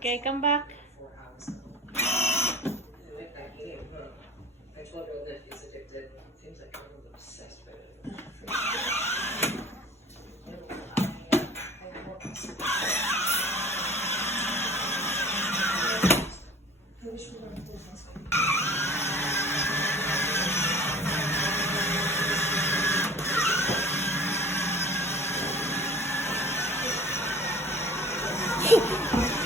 Okay, come back. I told her that he's addicted. Seems like everyone's obsessed with it. Hey!